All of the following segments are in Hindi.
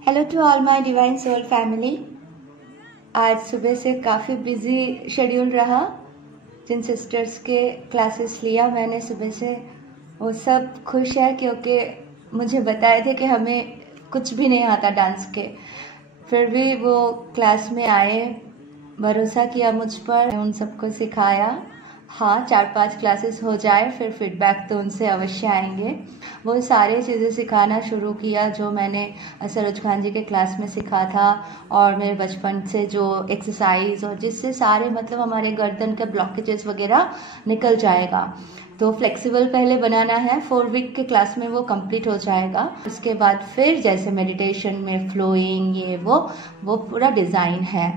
Hello to all my divine soul family. आज सुबह से काफ़ी बिजी शेड्यूल रहा। जिन सिस्टर्स के क्लासेस लिया मैंने सुबह से, वो सब खुश है क्योंकि मुझे बताए थे कि हमें कुछ भी नहीं आता डांस के, फिर भी वो क्लास में आए, भरोसा किया मुझ पर, उन सबको सिखाया। हाँ, 4-5 क्लासेस हो जाए फिर फीडबैक तो उनसे अवश्य आएंगे। वो सारी चीज़ें सिखाना शुरू किया जो मैंने सरोज खान जी के क्लास में सीखा था, और मेरे बचपन से जो एक्सरसाइज, और जिससे सारे मतलब हमारे गर्दन के ब्लॉकेजेस वगैरह निकल जाएगा। तो फ्लेक्सिबल पहले बनाना है, 4 वीक के क्लास में वो कंप्लीट हो जाएगा। उसके बाद फिर जैसे मेडिटेशन में फ्लोइंग, ये वो पूरा डिज़ाइन है।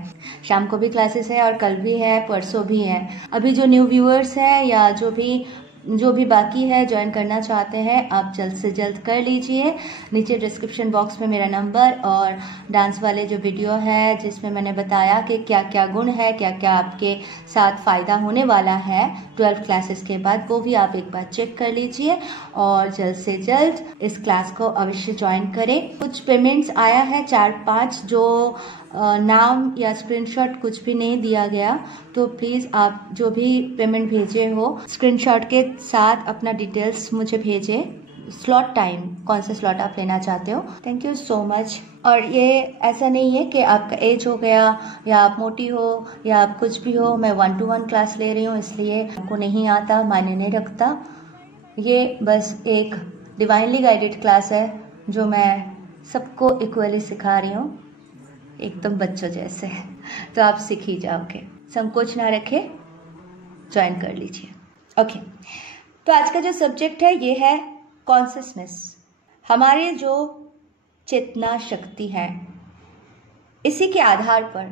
शाम को भी क्लासेस है और कल भी है, परसों भी है। अभी जो न्यू व्यूअर्स हैं या जो भी बाकी है ज्वाइन करना चाहते हैं, आप जल्द से जल्द कर लीजिए। नीचे डिस्क्रिप्शन बॉक्स में मेरा नंबर और डांस वाले जो वीडियो है जिसमें मैंने बताया कि क्या क्या गुण है, क्या क्या आपके साथ फ़ायदा होने वाला है 12 क्लासेस के बाद, वो भी आप एक बार चेक कर लीजिए और जल्द से जल्द इस क्लास को अवश्य ज्वाइन करें। कुछ पेमेंट्स आया है 4-5, जो नाम या स्क्रीनशॉट कुछ भी नहीं दिया गया, तो प्लीज़ आप जो भी पेमेंट भेजे हो स्क्रीनशॉट के साथ अपना डिटेल्स मुझे भेजें। स्लॉट टाइम, कौन सा स्लॉट आप लेना चाहते हो। Thank you so much. और ये ऐसा नहीं है कि आपका एज हो गया या आप मोटी हो या आप कुछ भी हो, मैं 1-to-1 क्लास ले रही हूँ इसलिए आपको नहीं आता, मायने नहीं रखता। ये बस एक डिवाइनली गाइडेड क्लास है जो मैं सबको इक्वली सिखा रही हूँ, एकदम बच्चों जैसे, तो आप सीख ही जाओगे। संकोच ना रखें, ज्वाइन कर लीजिए। ओके, तो आज का जो सब्जेक्ट है ये है कॉन्शियसनेस। हमारे जो चेतना शक्ति है, इसी के आधार पर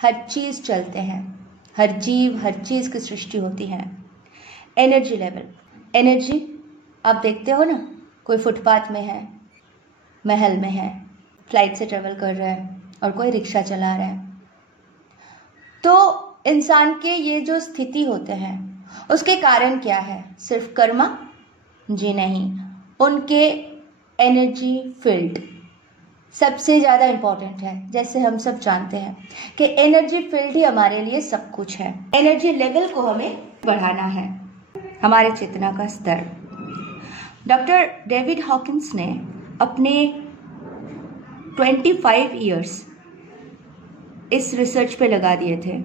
हर चीज़ चलते हैं, हर जीव, हर चीज़ की सृष्टि होती है। एनर्जी लेवल, एनर्जी आप देखते हो ना, कोई फुटपाथ में है, महल में है, फ्लाइट से ट्रेवल कर रहा है और कोई रिक्शा चला रहा है। तो इंसान के ये जो स्थिति होते हैं उसके कारण क्या है? सिर्फ कर्मा? जी नहीं, उनके एनर्जी फील्ड सबसे ज़्यादा इम्पोर्टेंट है। जैसे हम सब जानते हैं कि एनर्जी फील्ड ही हमारे लिए सब कुछ है। एनर्जी लेवल को हमें बढ़ाना है, हमारे चेतना का स्तर। डॉक्टर डेविड हॉकिंस ने अपने 25 ईयर्स इस रिसर्च पे लगा दिए थे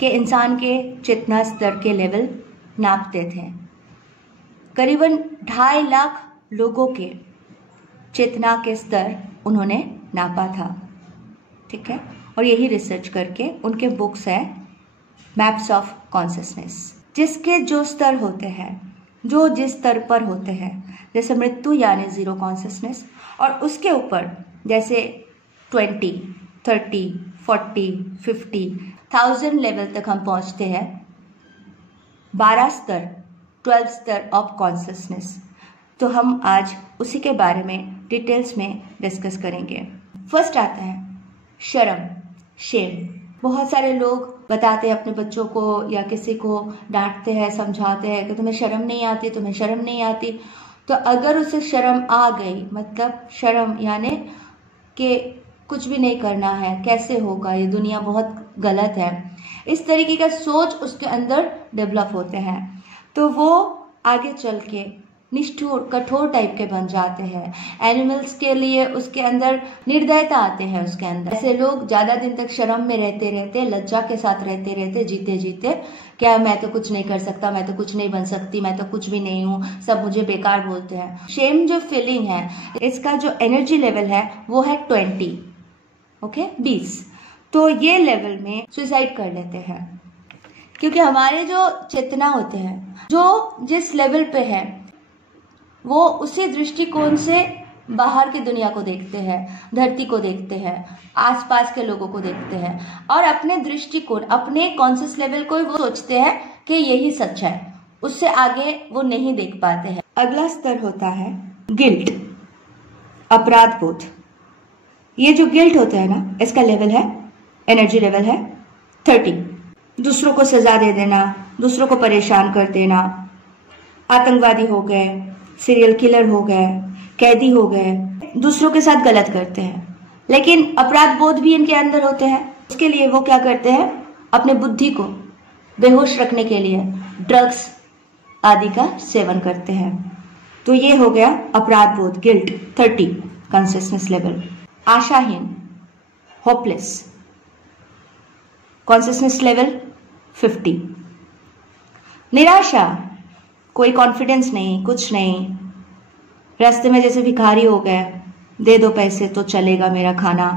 कि इंसान के चेतना स्तर के लेवल नापते थे। करीबन 2.5 लाख लोगों के चेतना के स्तर उन्होंने नापा था, ठीक है। और यही रिसर्च करके उनके बुक्स है मैप्स ऑफ कॉन्शियसनेस। जिसके जो स्तर होते हैं, जो जिस स्तर पर होते हैं, जैसे मृत्यु यानी 0 कॉन्शियसनेस, और उसके ऊपर जैसे 20, 30, 40, 50, 1000 लेवल तक हम पहुंचते हैं। 12 स्तर, 12 स्तर ऑफ कॉन्शियसनेस। तो हम आज उसी के बारे में डिटेल्स में डिस्कस करेंगे। फर्स्ट आता है शर्म, शेम। बहुत सारे लोग बताते हैं अपने बच्चों को या किसी को डांटते हैं, समझाते हैं कि तुम्हें शर्म नहीं आती, तुम्हें शर्म नहीं आती। तो अगर उसे शर्म आ गई, मतलब शर्म यानी कि कुछ भी नहीं करना है, कैसे होगा, ये दुनिया बहुत गलत है, इस तरीके का सोच उसके अंदर डेवलप होते हैं, तो वो आगे चल के निष्ठुर, कठोर टाइप के बन जाते हैं। एनिमल्स के लिए उसके अंदर निर्दयता आते हैं उसके अंदर। ऐसे लोग ज़्यादा दिन तक शर्म में रहते रहते, लज्जा के साथ रहते रहते, जीते जीते, क्या मैं तो कुछ नहीं कर सकता, मैं तो कुछ नहीं बन सकती, मैं तो कुछ भी नहीं हूँ, सब मुझे बेकार बोलते हैं। शेम जो फीलिंग है, इसका जो एनर्जी लेवल है वो है 20, ओके, 20। तो ये लेवल में सुसाइड कर लेते हैं, क्योंकि हमारे जो चेतना होते हैं, जो जिस लेवल पे है, वो उसी दृष्टिकोण से बाहर की दुनिया को देखते हैं, धरती को देखते हैं, आसपास के लोगों को देखते हैं, और अपने दृष्टिकोण, अपने कॉन्शियस लेवल को वो सोचते हैं कि यही सच है, उससे आगे वो नहीं देख पाते हैं। अगला स्तर होता है गिल्ट, अपराध बोध। ये जो गिल्ट होता है ना, इसका लेवल है, एनर्जी लेवल है 30। दूसरों को सजा दे देना, दूसरों को परेशान कर देना, आतंकवादी हो गए, सीरियल किलर हो गए, कैदी हो गए, दूसरों के साथ गलत करते हैं, लेकिन अपराध बोध भी इनके अंदर होते हैं। उसके लिए वो क्या करते हैं, अपने बुद्धि को बेहोश रखने के लिए ड्रग्स आदि का सेवन करते हैं। तो ये हो गया अपराध बोध, गिल्ट 30 कॉन्शियसनेस लेवल। आशाहीन, होपलेस, कॉन्शियसनेस लेवल 50। निराशा, कोई कॉन्फिडेंस नहीं, कुछ नहीं, रास्ते में जैसे भिखारी हो गए, दे दो पैसे तो चलेगा मेरा खाना।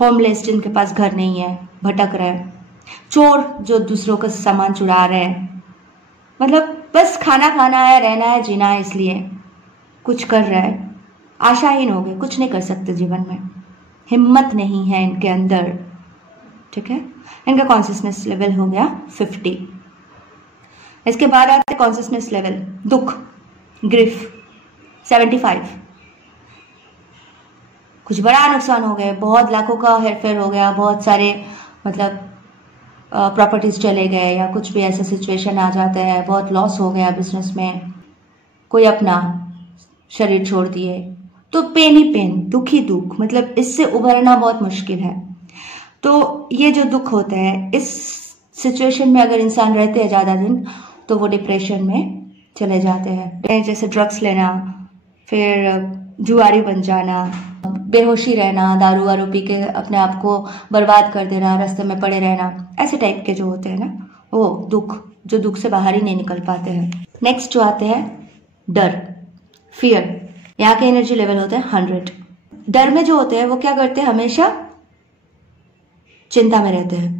होमलेस, जिनके पास घर नहीं है, भटक रहे। चोर, जो दूसरों का सामान चुरा रहे हैं, मतलब बस खाना खाना है, रहना है, जीना है, इसलिए कुछ कर रहा है। आशाहीन हो गए, कुछ नहीं कर सकते जीवन में, हिम्मत नहीं है इनके अंदर, ठीक है। इनका कॉन्शियसनेस लेवल हो गया 50। इसके बाद आते हैं कॉन्शियसनेस लेवल दुख, ग्रिफ 75। कुछ बड़ा नुकसान हो गया, बहुत लाखों का हेरफेर हो गया, बहुत सारे मतलब प्रॉपर्टीज चले गए, या कुछ भी ऐसा सिचुएशन आ जाता है, बहुत लॉस हो गया बिजनेस में, कोई अपना शरीर छोड़ दिए, तो पेन ही पेन, दुख ही दुख, मतलब इससे उभरना बहुत मुश्किल है। तो ये जो दुख होता है, इस सिचुएशन में अगर इंसान रहते हैं ज़्यादा दिन, तो वो डिप्रेशन में चले जाते हैं। जैसे ड्रग्स लेना, फिर जुआरी बन जाना, बेहोशी रहना, दारू वारू पी के अपने आप को बर्बाद कर देना, रास्ते में पड़े रहना, ऐसे टाइप के जो होते हैं ना, वो दुख, जो दुख से बाहर ही नहीं निकल पाते हैं। नेक्स्ट जो आते हैं डर, फियर। यहाँ के एनर्जी लेवल होते हैं 100। डर में जो होते हैं वो क्या करते हैं, हमेशा चिंता में रहते हैं,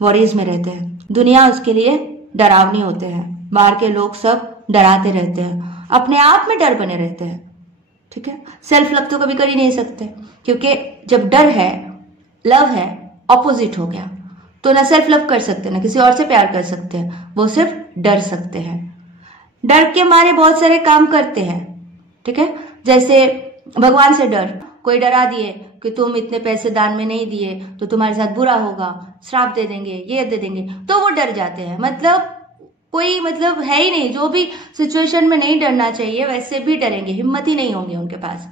वरीज में रहते हैं। दुनिया उसके लिए डरावनी होते हैं, बाहर के लोग सब डराते रहते हैं, अपने आप में डर बने रहते हैं, ठीक है। सेल्फ लव तो कभी कर ही नहीं सकते, क्योंकि जब डर है, लव है, ऑपोजिट हो गया, तो ना सेल्फ लव कर सकते, ना किसी और से प्यार कर सकते हैं, वो सिर्फ डर सकते हैं। डर के मारे बहुत सारे काम करते हैं, ठीक है। जैसे भगवान से डर, कोई डरा दिए कि तुम इतने पैसे दान में नहीं दिए तो तुम्हारे साथ बुरा होगा, श्राप दे देंगे, ये दे देंगे, तो वो डर जाते हैं। मतलब कोई मतलब है ही नहीं, जो भी सिचुएशन में नहीं डरना चाहिए वैसे भी डरेंगे, हिम्मत ही नहीं होंगे उनके पास।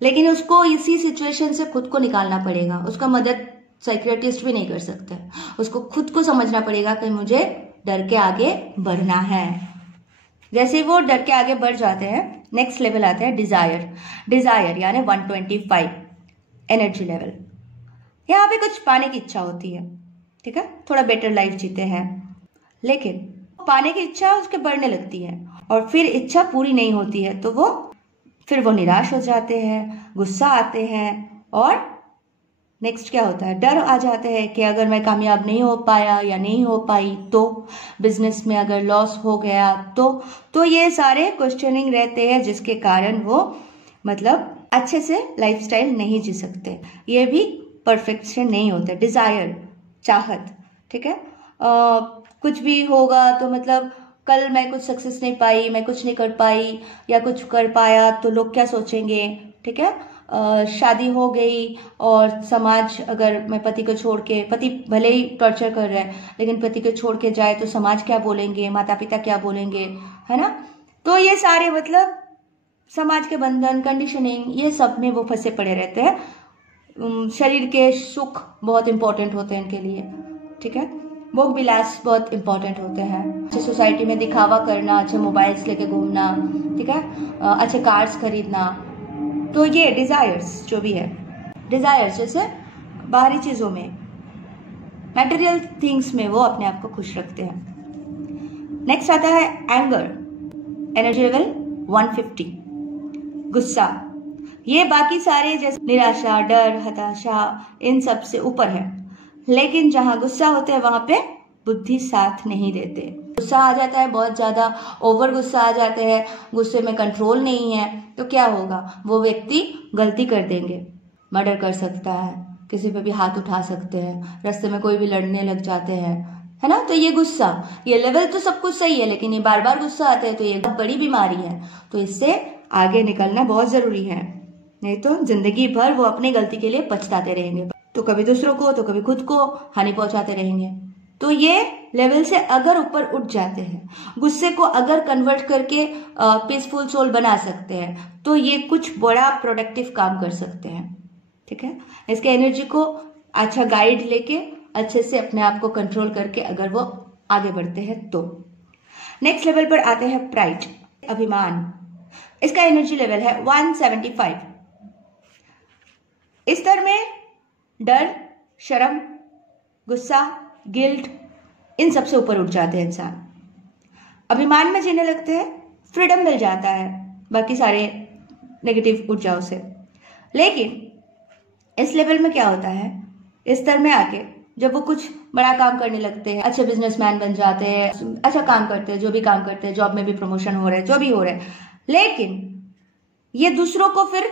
लेकिन उसको इसी सिचुएशन से खुद को निकालना पड़ेगा, उसका मदद साइकियाट्रिस्ट भी नहीं कर सकते, उसको खुद को समझना पड़ेगा कि मुझे डर के आगे बढ़ना है। जैसे ही वो डर के आगे बढ़ जाते हैं, नेक्स्ट लेवल आते हैं डिजायर। डिजायर यानी 125 एनर्जी लेवल। यहाँ पे कुछ पाने की इच्छा होती है, ठीक है, थोड़ा बेटर लाइफ जीते हैं, लेकिन पाने की इच्छा उसके बढ़ने लगती है और फिर इच्छा पूरी नहीं होती है, तो फिर वो निराश हो जाते हैं, गुस्सा आते हैं, और नेक्स्ट क्या होता है, डर आ जाते हैं कि अगर मैं कामयाब नहीं हो पाया या नहीं हो पाई तो, बिजनेस में अगर लॉस हो गया तो ये सारे क्वेश्चनिंग रहते हैं, जिसके कारण वो मतलब अच्छे से लाइफस्टाइल नहीं जी सकते। ये भी परफेक्शन नहीं होता। डिजायर, चाहत, ठीक है। कुछ भी होगा तो मतलब कल मैं कुछ सक्सेस नहीं पाई, मैं कुछ नहीं कर पाई, या कुछ कर पाया तो लोग क्या सोचेंगे, ठीक है। शादी हो गई और समाज, अगर मैं पति को छोड़ के, पति भले ही टॉर्चर कर रहा है लेकिन पति को छोड़ के जाए तो समाज क्या बोलेंगे, माता पिता क्या बोलेंगे, है ना। तो ये सारे मतलब समाज के बंधन, कंडीशनिंग, ये सब में वो फंसे पड़े रहते हैं। शरीर के सुख बहुत इंपॉर्टेंट होते हैं इनके लिए, ठीक है। भोग विलास बहुत इंपॉर्टेंट होते हैं। अच्छे सोसाइटी में दिखावा करना, अच्छे मोबाइल्स लेके घूमना, ठीक है, अच्छे कार्स खरीदना, तो ये डिजायर्स जो भी है, डिजायर्स जैसे बाहरी चीजों में, मटेरियल थिंग्स में वो अपने आप को खुश रखते हैं। नेक्स्ट आता है एंगर, एनर्जी लेवल 150। गुस्सा, ये बाकी सारे जैसे निराशा, डर, हताशा, इन सब से ऊपर है, लेकिन जहां गुस्सा होते हैं वहां पे बुद्धि साथ नहीं देते। गुस्सा आ जाता है, बहुत ज्यादा ओवर गुस्सा आ जाते हैं, गुस्से में कंट्रोल नहीं है, तो क्या होगा, वो व्यक्ति गलती कर देंगे, मर्डर कर सकता है, किसी पे भी हाथ उठा सकते हैं, रास्ते में कोई भी लड़ने लग जाते हैं, है ना। तो ये गुस्सा, ये लेवल तो सब कुछ सही है, लेकिन ये बार बार गुस्सा आता है तो ये बहुत बड़ी बीमारी है, तो इससे आगे निकलना बहुत जरूरी है, नहीं तो जिंदगी भर वो अपनी गलती के लिए पछताते रहेंगे, तो कभी दूसरों को तो कभी खुद को हानि पहुंचाते रहेंगे। तो ये लेवल से अगर ऊपर उठ जाते हैं, गुस्से को अगर कन्वर्ट करके पीसफुल सोल बना सकते हैं, तो ये कुछ बड़ा प्रोडक्टिव काम कर सकते हैं। ठीक है, इसके एनर्जी को अच्छा गाइड लेके अच्छे से अपने आप को कंट्रोल करके अगर वो आगे बढ़ते हैं तो। नेक्स्ट लेवल पर आते हैं प्राइड, अभिमान। इसका एनर्जी लेवल है 175। इस स्तर में डर, शर्म, गुस्सा, गिल्ट, इन सबसे ऊपर उठ जाते हैं इंसान। अभिमान में जीने लगते हैं, फ्रीडम मिल जाता है बाकी सारे नेगेटिव ऊर्जाओं से। लेकिन इस लेवल में क्या होता है, इस स्तर में आके जब वो कुछ बड़ा काम करने लगते हैं, अच्छे बिजनेसमैन बन जाते हैं, अच्छा काम करते हैं, जो भी काम करते हैं, जॉब में भी प्रमोशन हो रहा है, जो भी हो रहा है, लेकिन ये दूसरों को फिर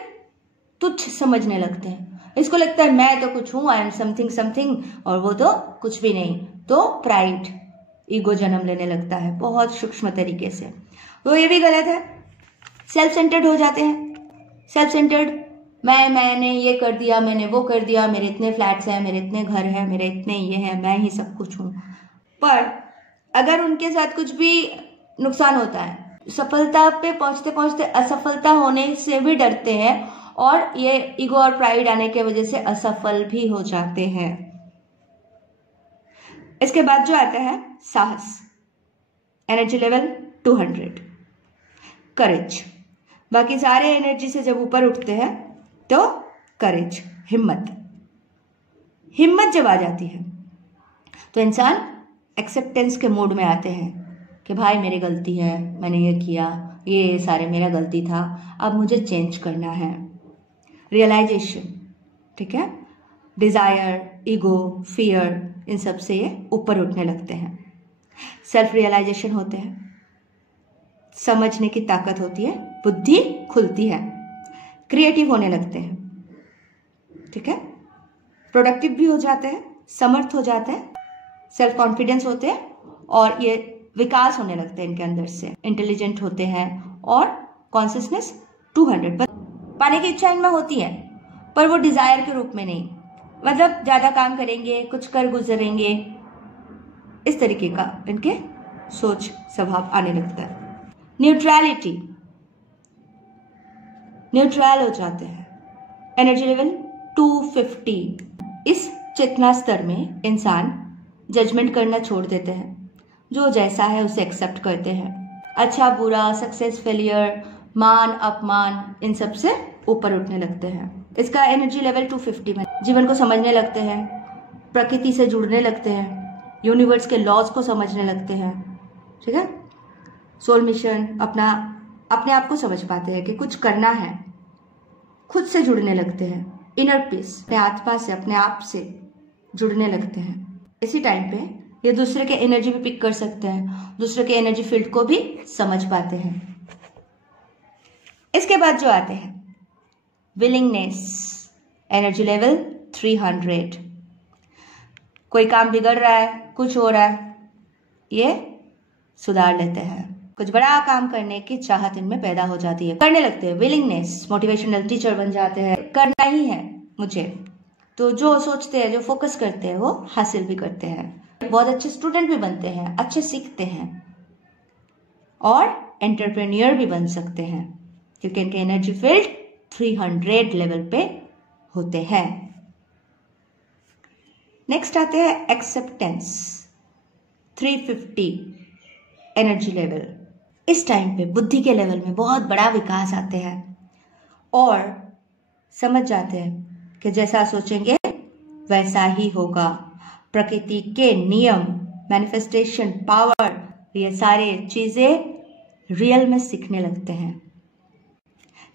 तुच्छ समझने लगते हैं। इसको लगता है मैं तो कुछ हूं, आई एम समथिंग समथिंग, और वो तो कुछ भी नहीं। तो प्राइड, ईगो जन्म लेने लगता है बहुत सूक्ष्म तरीके से। तो ये भी गलत है। सेल्फ सेंटर्ड हो जाते हैं। सेल्फ सेंटर्ड, मैंने ये कर दिया, मैंने वो कर दिया, मेरे इतने फ्लैट्स हैं, मेरे इतने घर हैं, मेरे इतने ये हैं, मैं ही सब कुछ हूं। पर अगर उनके साथ कुछ भी नुकसान होता है, सफलता पे पहुंचते पहुंचते असफलता होने से भी डरते हैं, और ये ईगो और प्राइड आने की वजह से असफल भी हो जाते हैं। इसके बाद जो आता है साहस, एनर्जी लेवल 200। करेज, बाकी सारे एनर्जी से जब ऊपर उठते हैं तो करेज, हिम्मत जब आ जाती है तो इंसान एक्सेप्टेंस के मूड में आते हैं कि भाई मेरी गलती है, मैंने ये किया, ये सारे मेरा गलती था, अब मुझे चेंज करना है। रियलाइजेशन, ठीक है, डिजायर, ईगो, फियर, इन सब से ये ऊपर उठने लगते हैं। सेल्फ रियलाइजेशन होते हैं, समझने की ताकत होती है, बुद्धि खुलती है, क्रिएटिव होने लगते हैं। ठीक है, प्रोडक्टिव भी हो जाते हैं, समर्थ हो जाते हैं, सेल्फ कॉन्फिडेंस होते हैं, और ये विकास होने लगते हैं इनके अंदर से, इंटेलिजेंट होते हैं, और कॉन्शियसनेस 200 पर पाने की इच्छा इनमें होती है, पर वो डिजायर के रूप में नहीं, मतलब ज्यादा काम करेंगे, कुछ कर गुजरेंगे, इस तरीके का इनके सोच स्वभाव आने लगता है। न्यूट्रलिटी, न्यूट्रल हो जाते हैं। Energy level 250। इस चेतना स्तर में इंसान जजमेंट करना छोड़ देते हैं, जो जैसा है उसे एक्सेप्ट करते हैं। अच्छा बुरा, सक्सेस फेलियर, मान अपमान, इन सब से ऊपर उठने लगते हैं। इसका एनर्जी लेवल 250 में जीवन को समझने लगते हैं, प्रकृति से जुड़ने लगते हैं, यूनिवर्स के लॉज को समझने लगते हैं। ठीक है, सोल मिशन, अपने आप को समझ पाते हैं कि कुछ करना है, खुद से जुड़ने लगते हैं, इनर पीस, अपने आत्मा से, अपने आप से जुड़ने लगते हैं। इसी टाइम पे ये दूसरे के एनर्जी भी पिक कर सकते हैं, दूसरे के एनर्जी फील्ड को भी समझ पाते हैं। इसके बाद जो आते हैं विलिंगनेस, एनर्जी लेवल 300। कोई काम बिगड़ रहा है, कुछ हो रहा है, ये सुधार लेते हैं। कुछ बड़ा काम करने की चाहत इनमें पैदा हो जाती है, करने लगते हैं। विलिंगनेस, मोटिवेशनल टीचर बन जाते हैं, करना ही है मुझे, तो जो सोचते हैं, जो फोकस करते हैं, वो हासिल भी करते हैं। बहुत अच्छे स्टूडेंट भी बनते हैं, अच्छे सीखते हैं, और एंटरप्रेन्योर भी बन सकते हैं, क्योंकि इनके एनर्जी फील्ड 300 लेवल पे होते हैं। नेक्स्ट आते हैं एक्सेप्टेंस, 350 एनर्जी लेवल। इस टाइम पे बुद्धि के लेवल में बहुत बड़ा विकास आते हैं, और समझ जाते हैं कि जैसा सोचेंगे वैसा ही होगा। प्रकृति के नियम, मैनिफेस्टेशन पावर, ये सारे चीजें रियल में सीखने लगते हैं।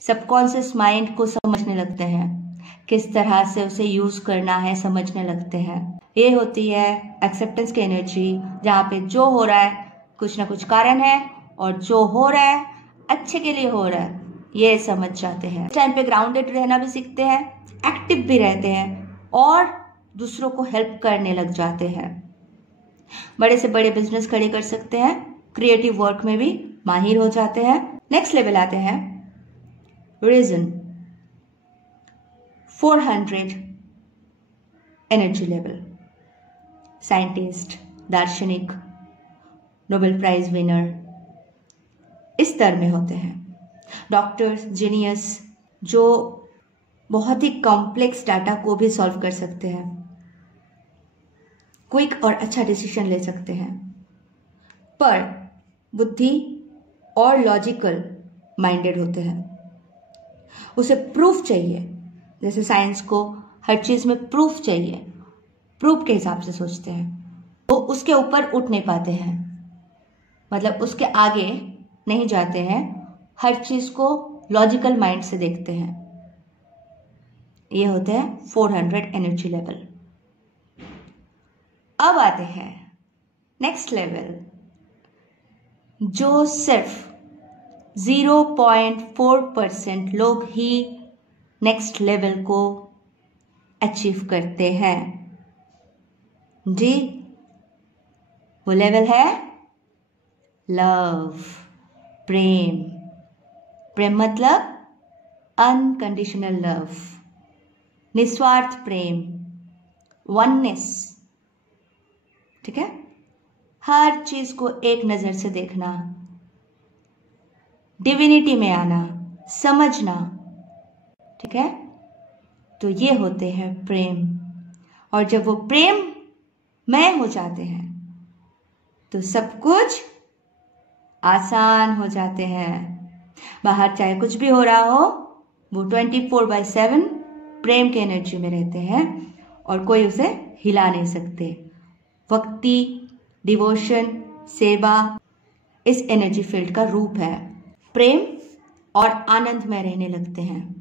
सबकॉन्शियस माइंड को समझने लगते हैं, किस तरह से उसे यूज करना है समझने लगते हैं। ये होती है एक्सेप्टेंस की एनर्जी, जहाँ पे जो हो रहा है कुछ ना कुछ कारण है, और जो हो रहा है अच्छे के लिए हो रहा है, ये समझ जाते हैं। इस टाइम पे ग्राउंडेड रहना भी सीखते हैं, एक्टिव भी रहते हैं, और दूसरों को हेल्प करने लग जाते हैं। बड़े से बड़े बिजनेस खड़े कर सकते हैं, क्रिएटिव वर्क में भी माहिर हो जाते हैं। नेक्स्ट लेवल आते हैं रीजन, 400 एनर्जी लेवल। साइंटिस्ट, दार्शनिक, नोबेल प्राइज विनर, इस स्तर में होते हैं। डॉक्टर्स, जीनियस, जो बहुत ही कॉम्प्लेक्स डाटा को भी सॉल्व कर सकते हैं, क्विक और अच्छा डिसीजन ले सकते हैं। पर बुद्धि और लॉजिकल माइंडेड होते हैं। उसे प्रूफ चाहिए, जैसे साइंस को हर चीज में प्रूफ चाहिए, प्रूफ के हिसाब से सोचते हैं। वो उसके ऊपर उठ नहीं पाते हैं, मतलब उसके आगे नहीं जाते हैं, हर चीज को लॉजिकल माइंड से देखते हैं। ये होते हैं 400 एनर्जी लेवल। अब आते हैं नेक्स्ट लेवल, जो सिर्फ 0.4% लोग ही नेक्स्ट लेवल को अचीव करते हैं। जी, वो लेवल है लव, प्रेम। प्रेम मतलब अनकंडीशनल लव, निस्वार्थ प्रेम, वननेस। ठीक है, हर चीज को एक नजर से देखना, डिविनिटी में आना, समझना। ठीक है, तो ये होते हैं प्रेम। और जब वो प्रेम में हो जाते हैं तो सब कुछ आसान हो जाते हैं। बाहर चाहे कुछ भी हो रहा हो, वो 24/7 प्रेम के एनर्जी में रहते हैं और कोई उसे हिला नहीं सकते। भक्ति, डिवोशन, सेवा इस एनर्जी फील्ड का रूप है। प्रेम और आनंद में रहने लगते हैं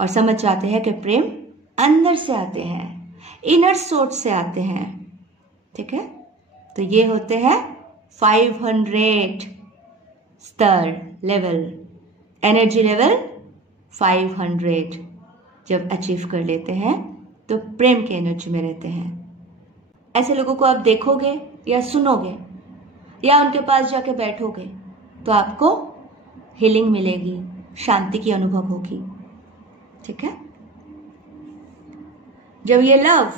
और समझ जाते हैं कि प्रेम अंदर से आते हैं, इनर सोर्स से आते हैं। ठीक है, तो ये होते हैं 500 स्तर लेवल, एनर्जी लेवल 500। जब अचीव कर लेते हैं तो प्रेम के एनर्जी में रहते हैं। ऐसे लोगों को आप देखोगे या सुनोगे या उनके पास जाके बैठोगे तो आपको हीलिंग मिलेगी, शांति की अनुभव होगी। ठीक है, जब ये लव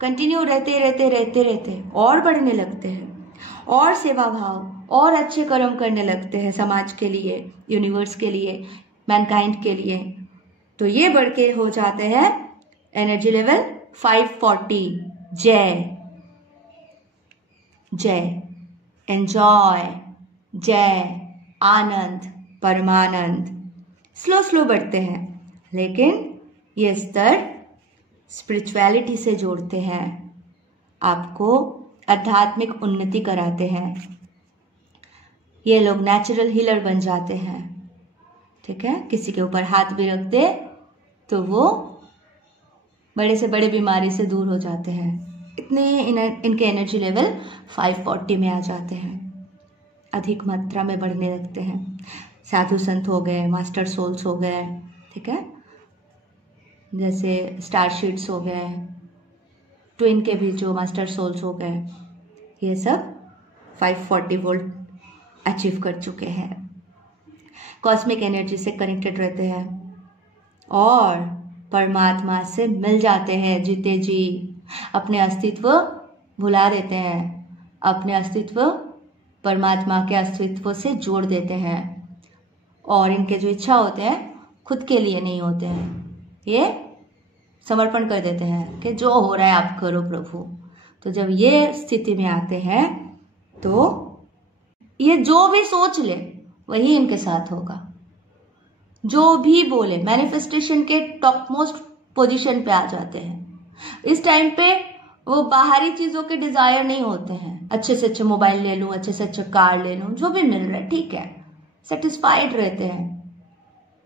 कंटिन्यू रहते और बढ़ने लगते हैं और सेवा भाव और अच्छे कर्म करने लगते हैं समाज के लिए, यूनिवर्स के लिए, मैनकाइंड के लिए, तो ये बढ़ के हो जाते हैं एनर्जी लेवल 540। जय जय, एंजॉय, जय, आनंद, परमानंद। स्लो स्लो बढ़ते हैं, लेकिन ये स्तर स्पिरिचुअलिटी से जोड़ते हैं, आपको आध्यात्मिक उन्नति कराते हैं। ये लोग नेचुरल हीलर बन जाते हैं। ठीक है, किसी के ऊपर हाथ भी रख दे तो वो बड़े से बड़े बीमारी से दूर हो जाते हैं। इतने इनके एनर्जी लेवल 540 में आ जाते हैं, अधिक मात्रा में बढ़ने लगते हैं। साधु संत हो गए, मास्टर सोल्स हो गए, ठीक है, जैसे स्टार शीट्स हो गए, ट्विन के भी जो मास्टर सोल्स हो गए, ये सब 540 वोल्ट अचीव कर चुके हैं। कॉस्मिक एनर्जी से कनेक्टेड रहते हैं और परमात्मा से मिल जाते हैं जीते जी। अपने अस्तित्व भुला देते हैं, अपने अस्तित्व परमात्मा के अस्तित्व से जोड़ देते हैं। और इनके जो इच्छा होते हैं खुद के लिए नहीं होते हैं, ये समर्पण कर देते हैं कि जो हो रहा है आप करो प्रभु। तो जब ये स्थिति में आते हैं तो ये जो भी सोच ले वही इनके साथ होगा, जो भी बोले मैनिफेस्टेशन के टॉप मोस्ट पोजीशन पे आ जाते हैं। इस टाइम पे वो बाहरी चीजों के डिजायर नहीं होते हैं, अच्छे से अच्छे मोबाइल ले लूं, अच्छे से अच्छा कार ले लूं, जो भी मिल रहा है ठीक है, सेटिस्फाइड रहते हैं।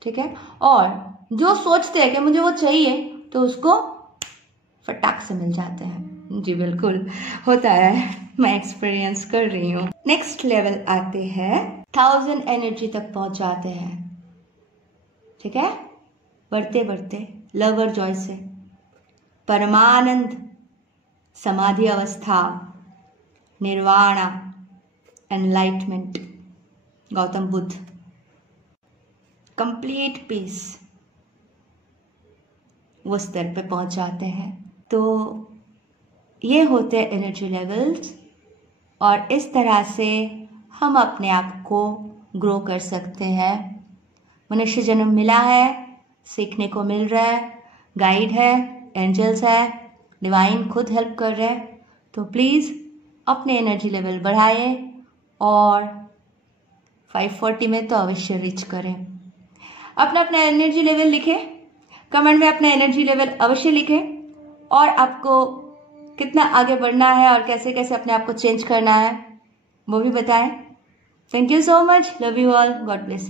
ठीक है, और जो सोचते हैं कि मुझे वो चाहिए तो उसको फटाक से मिल जाते हैं। जी बिल्कुल होता है, मैं एक्सपीरियंस कर रही हूँ। नेक्स्ट लेवल आते हैं 1000 एनर्जी तक पहुंच जाते हैं। ठीक है, बढ़ते बढ़ते लवर जॉय से परमानंद, समाधि अवस्था, निर्वाणा, enlightenment, Gautam Buddha, complete peace, वो स्तर पे पहुंच जाते हैं। तो ये होते हैं एनर्जी लेवल्स, और इस तरह से हम अपने आप को ग्रो कर सकते हैं। मनुष्य जन्म मिला है, सीखने को मिल रहा है, गाइड है, एंजल्स है, डिवाइन खुद हेल्प कर रहे हैं। तो प्लीज़ अपने एनर्जी लेवल बढ़ाएं और 540 में तो अवश्य रीच करें। अपना अपना एनर्जी लेवल लिखें, कमेंट में अपना एनर्जी लेवल अवश्य लिखें, और आपको कितना आगे बढ़ना है और कैसे कैसे अपने आप को चेंज करना है वो भी बताएं। Thank you so much, love you all, God bless.